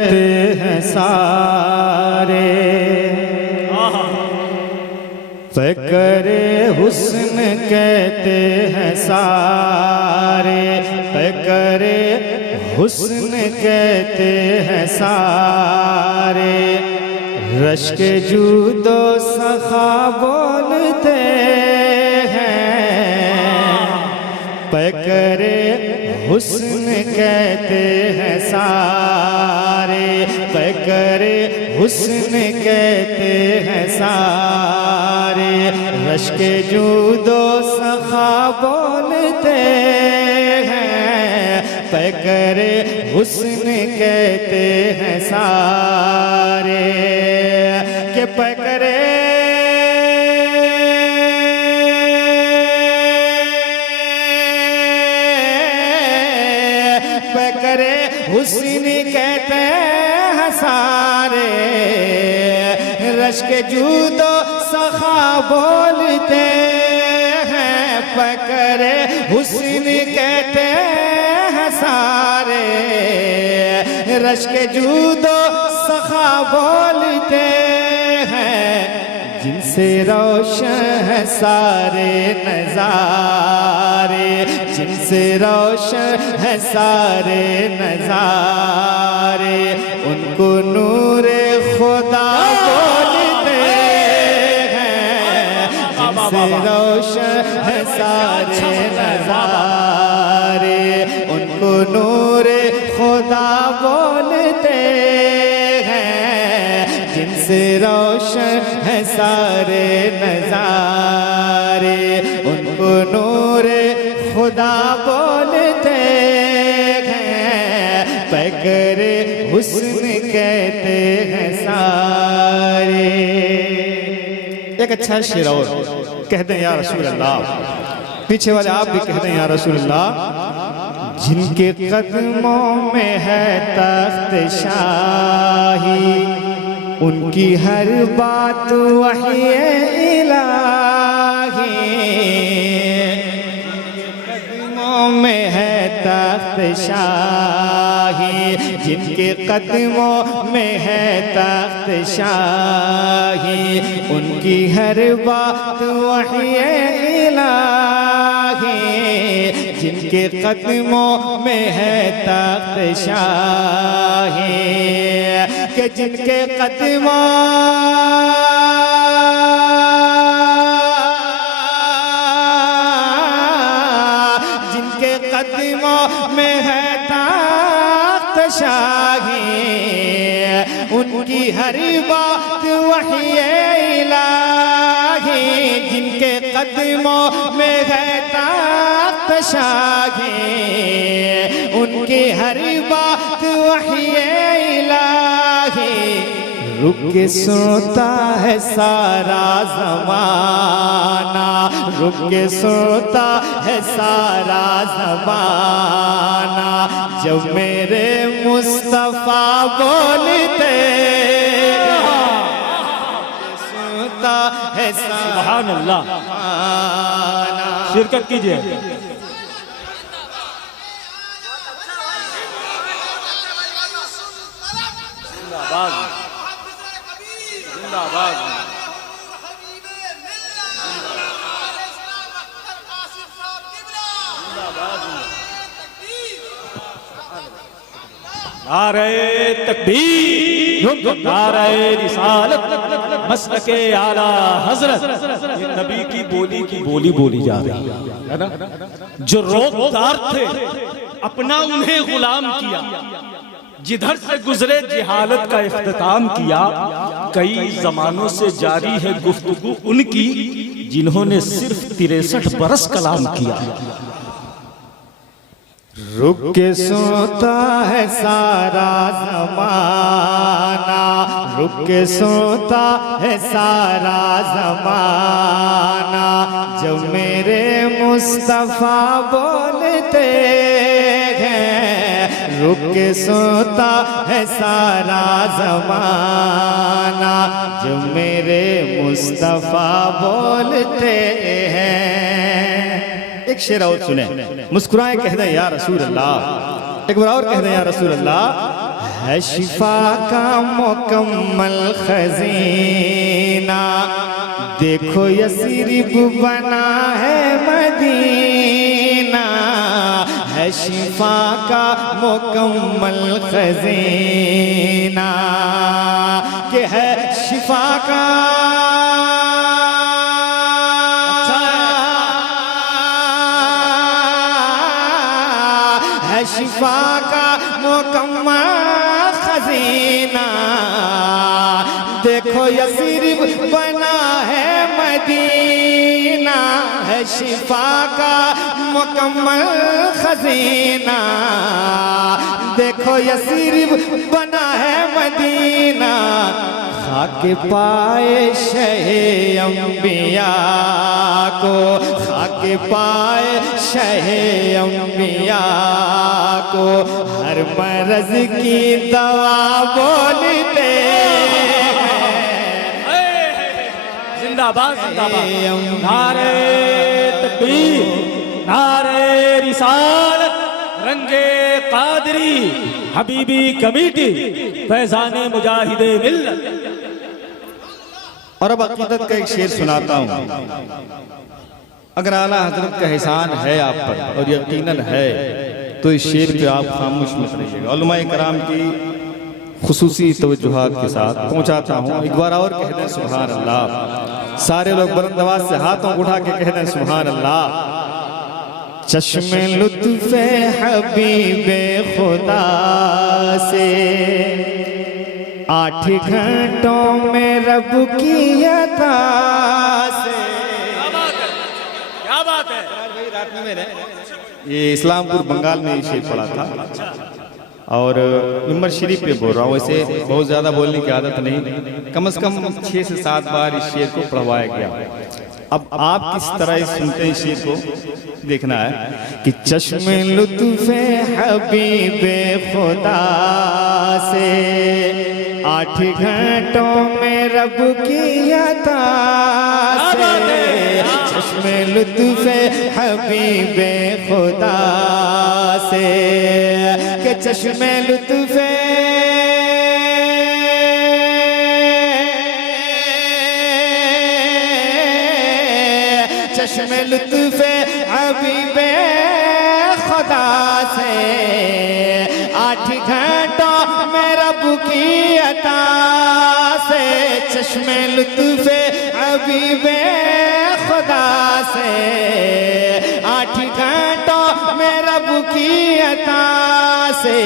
हैं सारे फ़िक्रे हुस्न कहते हैं सारे, फ़िक्रे हुस्न कहते हैं सारे। रश्क जूदो सखा बोलते हैं, फ़िक्रे हुस्न कहते हैं सारे, फ़िक्रे हुस्न कहते हैं सारे। रश्क जूदो सखा बोलते हैं, फ़िक्रे हुस्न कहते हैं सारे। के फ़िक्रे फ़िक्रे हुस्न कहते हैं सारे। रश्क जूदो सखा बोलते हैं, फ़िक्रे हुस्न कहते हैं सारे। रश्क जूदो सखा बोलते हैं, जिनसे रोशन है सारे नज़ारे, जिनसे रोशन है सारे नज़ारे। उनको नूरे खुदा बोलते हैं, जिनसे रोशन है सारे नज़ारे। उनको नूरे खुदा बोलते हैं, जिनसे रोशन है सारे नज़ारे। उनको नूरे खुदा बोलते हैं, फ़िक्रे हुस्न कहते हैं सारे। एक अच्छा शेर और कह दें या रसूल अल्लाह, पीछे वाले आप भी कह दें या रसूल अल्लाह। जिनके कदमों में है तख्त शाही, उनकी हर बात वही इलाही। कदमों में है तख्त शाही, जिनके कदमों में है तख्त शाही। उनकी हर बात वही इलाही, जिनके कदमों में है तख्त शाही। के जिनके कदमों जिनके कदमों में है तख्त शाही, उनकी हर बात वही इलाही। जिनके कदमों में है तख्त शाही, उनकी हर बात वही इलाही। रुक के सुनता है सारा ज़माना, रुक के सुनता है सारा ज़माना। जब मेरे मुस्तफ़ा बोलते सुनता है सारा। सुभान अल्लाह, शिरकत कीजिए। नारे तकबीर, नारे रिसालत, मसलके आला हजरत। ये नबी की बोली बोली जा रही है ना। जो रोकदार थे अपना उन्हें गुलाम किया, जिधर से गुजरे जिहालत का इख्तिताम किया। कई जमानों से जारी है गुफ्तगू उनकी, जिन्होंने सिर्फ 63 बरस कलाम किया। रुक के सुनता है सारा ज़माना, रुक के सुनता है सारा ज़माना। जब मेरे मुस्तफ़ा बोलते हैं, रुक के सुनता है सारा ज़माना। जब मेरे मुस्तफ़ा बोलते हैं। एक शेर और सुने, मुस्कुराए कह दें या रसूल अल्लाह। एक बार और कह दें या रसूल अल्लाह। है शिफा का मुकम्मल खजीना, देखो यसरिब बना है मदीना, है शिफा का मुकम्मल खजीना, कि है शिफा का है शिफा का मुकम्मल खजीना, देखो यसरिब बना है मदीना, है शिफा का मुकम्मल खजीना, देखो यसरिब बना है मदीना, खाके पाए शहे अंबिया को, खाके पाए शहे अंबिया को, हर मर्ज की दवा बोलते जिंदाबाद जिंदाबाद। नारे तकबीर, नारे रिसालत, रंगे कादरी, हबीबी कमेटी, फैजाने मुजाहिदे मिल्लत। और अब अकीदत का एक शेर सुनाता हूँ। अगर आला हजरत का एहसान है आप पर, और यकीनन है, तो इस शेर पे आप खामोश मत रहिएगा। उलमाए कराम की खुसूसी तवज्जुहात के साथ पहुंचाता हूँ। एक बार और कह दें सुभान अल्लाह। सारे लोग बुलंद आवाज से हाथों को उठा के कह दें सुभान अल्लाह। चश्मे लुत्फ़े हबीबे खुदा से 8 घंटों में रब की अता से। क्या बात है? ये इस्लामपुर बंगाल में ये शेर पढ़ा था, और मिंबर शरीफ पे बोल रहा हूँ। वैसे बहुत ज़्यादा बोलने की आदत नहीं, कम से कम 6 से 7 बार इस शेर को पढ़वाया गया। अब आप किस तरह सुनते हैं इस शेर को, देखना है कि चश्मे लुत्फ़े हबीबे खुदा से 8 घंटों में रब की अता से। चश्मे लुत्फ़े हबीबे खुदा से, के चश्मे लुत्फ़े चश्मे लुत्फ़े हबीबे खुदा से 8 घंटों में रब की अता से। चश्मे लुत्फ़े हबीबे खुदा से 8 घंटों में रब की अता से।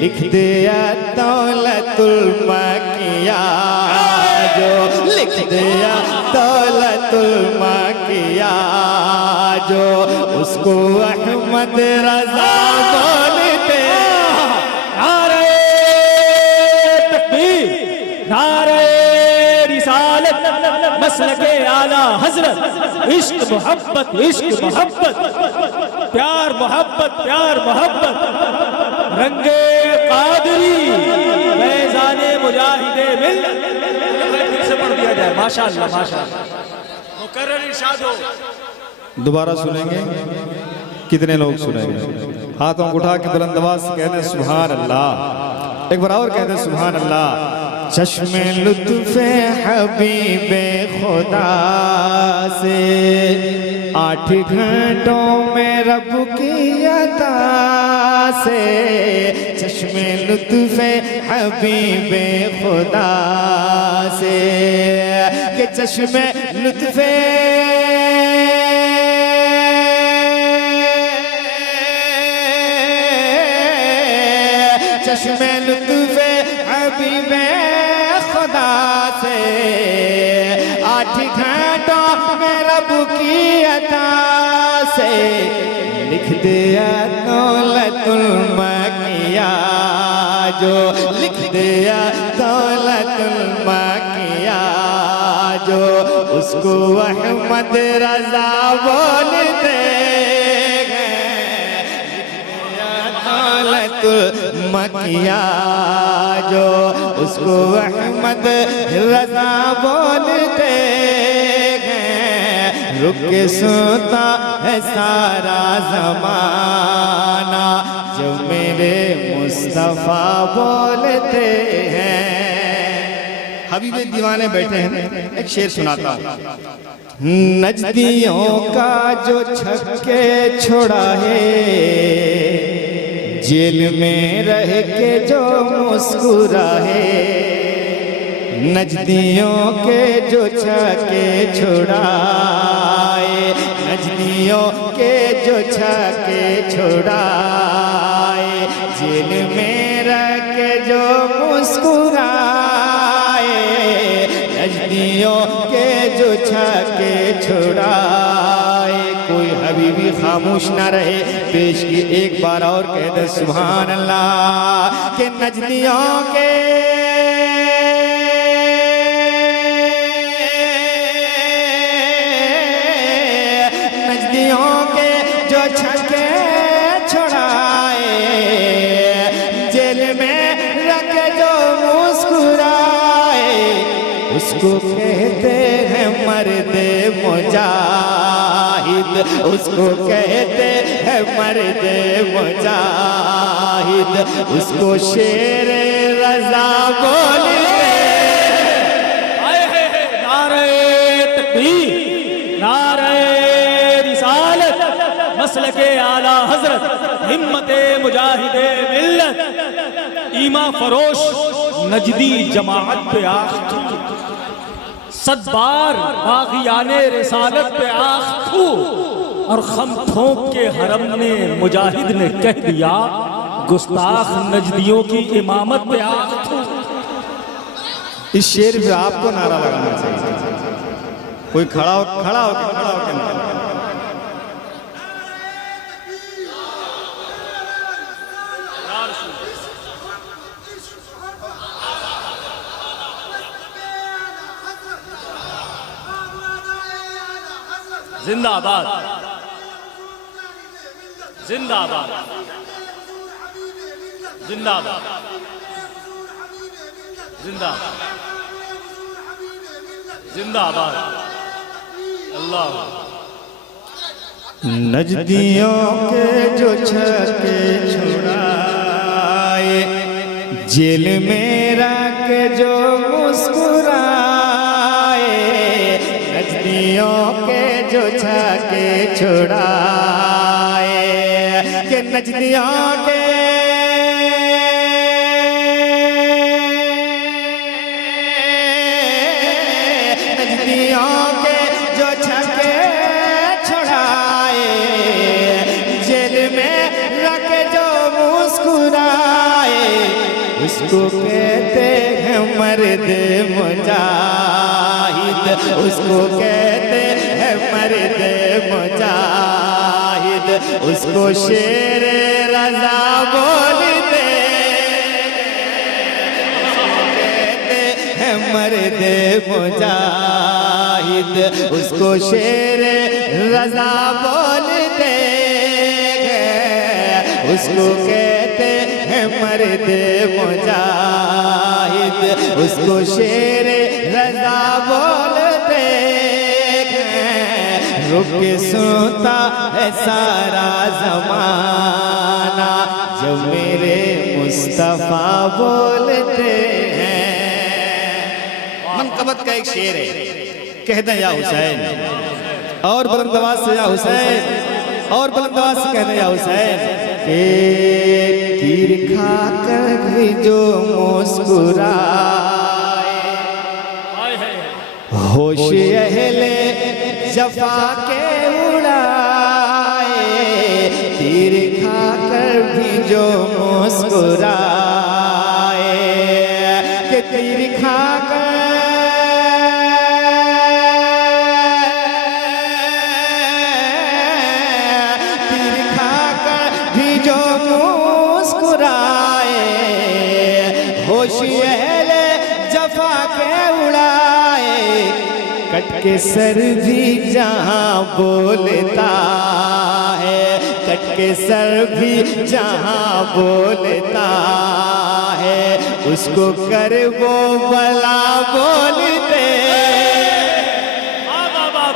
लिख दिया दौलतुल मकिया जो, लिख दिया दौलतुल मकिया जो, उसको अहमद रजा बोलते। नारे तकबीर, नारे रिसालत, मसलके आला हजरत, इश्क मोहब्बत, इश्क मोहब्बत, प्यार मोहब्बत, प्यार मोहब्बत, रंगे कादरी, फैजाने मुजाहिदे मिल्लत। फिर से पढ़ दिया जाए। माशाअल्लाह माशाअल्लाह। मुकर्रर इरशाद हो। दोबारा सुनेंगे? कितने लोग सुनेंगे? हाथों को उठा के बुलंद आवाज से कहते हैं सुभान अल्लाह। एक बार और कहते हैं सुभान अल्लाह। चश्मे लुत्फ़े हबीबे खुदा से 8 घंटों में रब की अता से। चश्मे लुत्फ़े हबीबे खुदा से, के चश्मे लुत्फ़े चश्मे लुत्फ़े हबीबे खुदा से 8 घंटों में रब की अता से। लिख दिया दौलतुल मकिया जो, लिख दिया दौलतुल मकिया जो, उसको अहमद रजा बोलते हैं। दौलतुल मकिया जो, उसको अहमद रजा बोलते हैं। रुक के सुनता है सारा ज़माना, जो मेरे मुस्तफा बोलते हैं। हबीबे दीवाने बैठे हैं, एक शेर सुनाता हूँ। नजदियों का जो छक्के छोड़ा है, जेल में रह के जो मुस्कुरा है, नजदियों के जो छक्के छुड़ाए, नजदियों के जो छक्के छुड़ाए, जेल में रह के जो मुस्कुराए, नजदियों के जो छक्के छुड़ाए। कोई हबीबी खामोश ना रहे, पेश की एक बार और कह दे सुभान अल्लाह। के नजदियों के जो छक्के छुड़ाए, जेल में रख जो मुस्कुराए, उसको कहते हैं मर्द मुजाहिद, उसको कहते हैं मर्द मुजाहिद, उसको शेर रज़ा बोलते। नारे तकबीर, नारे मसलके आला हजरत, हिम्मते मुजाहिदे मिल्लत, ईमा फरोश नजदी जमाअत पे आँख थू, सदबार बागियाने रिसालत पे आँख थू, और खम ठोंक के हरम ने मुजाहिद ने कह दिया, गुस्ताख नजदियों की इमामत पे आँख थू। इस शेर पे आपको नारा लगाना चाहिए। कोई खड़ा हो जिंदाबाद, जिंदाबाद, जिंदाबाद, जिंदाबाद, जिंदाबाद, अल्लाह। नजदियों के जो छक्के छुड़ाए, जेल में रख जो मुस्कुराए, नजदियों के जो छक्के छुड़ाए, के नजदियों के जो छक्के छुड़ाए, जेल में रख जो मुस्कुराए, उसको कहते हैं मर्द मुजाहिद, उसको कहते हैं मर्द मुजाहिद, उसको शेर रज़ा बोलते हैं मर्द मुजाहिद, उसको शेर रज़ा बोलते हैं, उसको कहते हैं मर्द मुजाहिद, उसको शेर रज़ा बोलते हैं। रुक के सुनता है सारा ज़माना, जब मेरे मुस्तफ़ा बोलते हैं। मनक़बत का एक शेर है, कह दें या हुसैन, और बुलंद आवाज़ से या हुसैन, और बुलंद आवाज़ से कह दें या हुसैन। तीर खा कर भी जो मुस्कुराए, होश अहले जफा के उड़ाए, तीर खा कर भी जो मुस्कुराए, कि तीर खा कर होशियारे जफा के उड़ाए, कट के सर भी जहाँ बोलता है, कट के सर भी जहाँ बोलता है, उसको कर वो भला बोलते।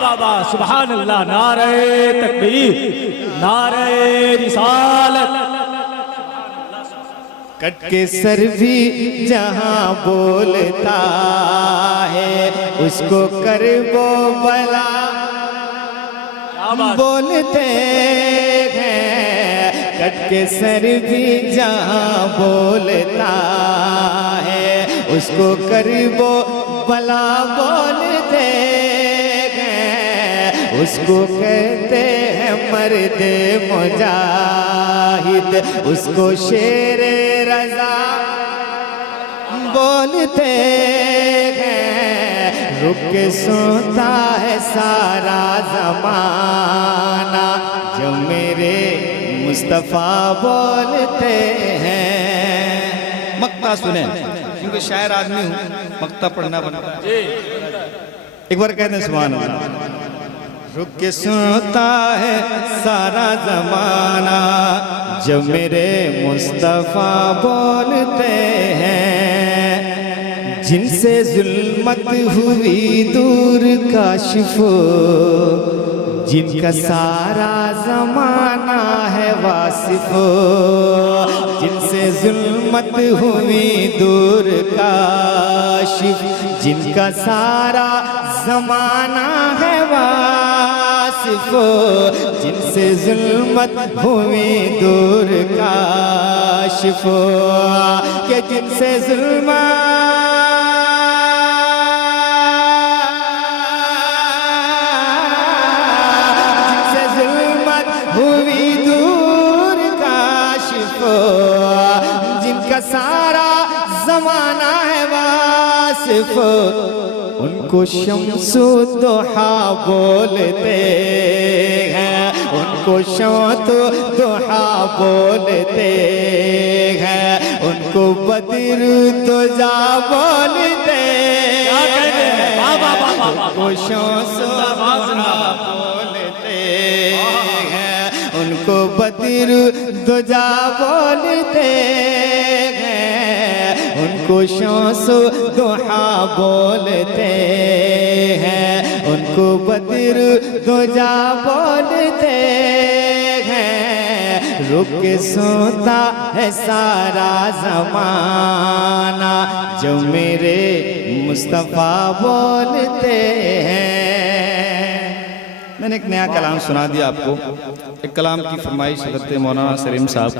बाबा सुभान अल्लाह, नारे तकबीर, नारे रिसालत, कट के सर भी जहां बोलता है उसको कर वो भला बोलते हैं। कट के सर भी जहां बोलता है उसको कर वो भला बोलते हैं। उसको कहते हैं मर्दे मुजाहिद, उसको शेरे रजा बोलते हैं। रुक के सोता है सारा जमाना जो मेरे मुस्तफ़ा बोलते हैं। मक्ता सुने क्योंकि शायर आदमी हूँ, मक्ता पढ़ना बनता है। एक बार कहते हैं सुभान अल्लाह। रुक के सुनता है सारा जमाना जब मेरे मुस्तफ़ा बोलते हैं। जिनसे जुल्मत हुई दूर काशिफ, जिनका सारा जमाना है वासिफ। जिनसे जुल्मत हुई दूर काशिफ, जिनका सारा जमाना है वासिफ। जिनसे जुल्मत हुई दूर काशिफ, के जिनसे जुल्मत हुई दूर काशिफ, जिनका सारा जमाना है वासिफ। उनको शम्सु दुहा बोलते हैं, उनको शम्सु दुहा बोलते हैं। उनको बद्र तुजा बोलते हैं, उनको शम्सु दुहा बोलते हैं। उनको बद्र तुजा बोलते हैं। उनको शम्सु दुहा बोलते हैं। उनको बद्र तुजा बोलते हैं। रुक के सोता है सारा जमाना जो मेरे मुस्तफ़ा बोलते हैं। मैंने एक नया कलाम सुना दिया आपको। एक कलाम की फरमाइश करते मौलाना सलीम साहब।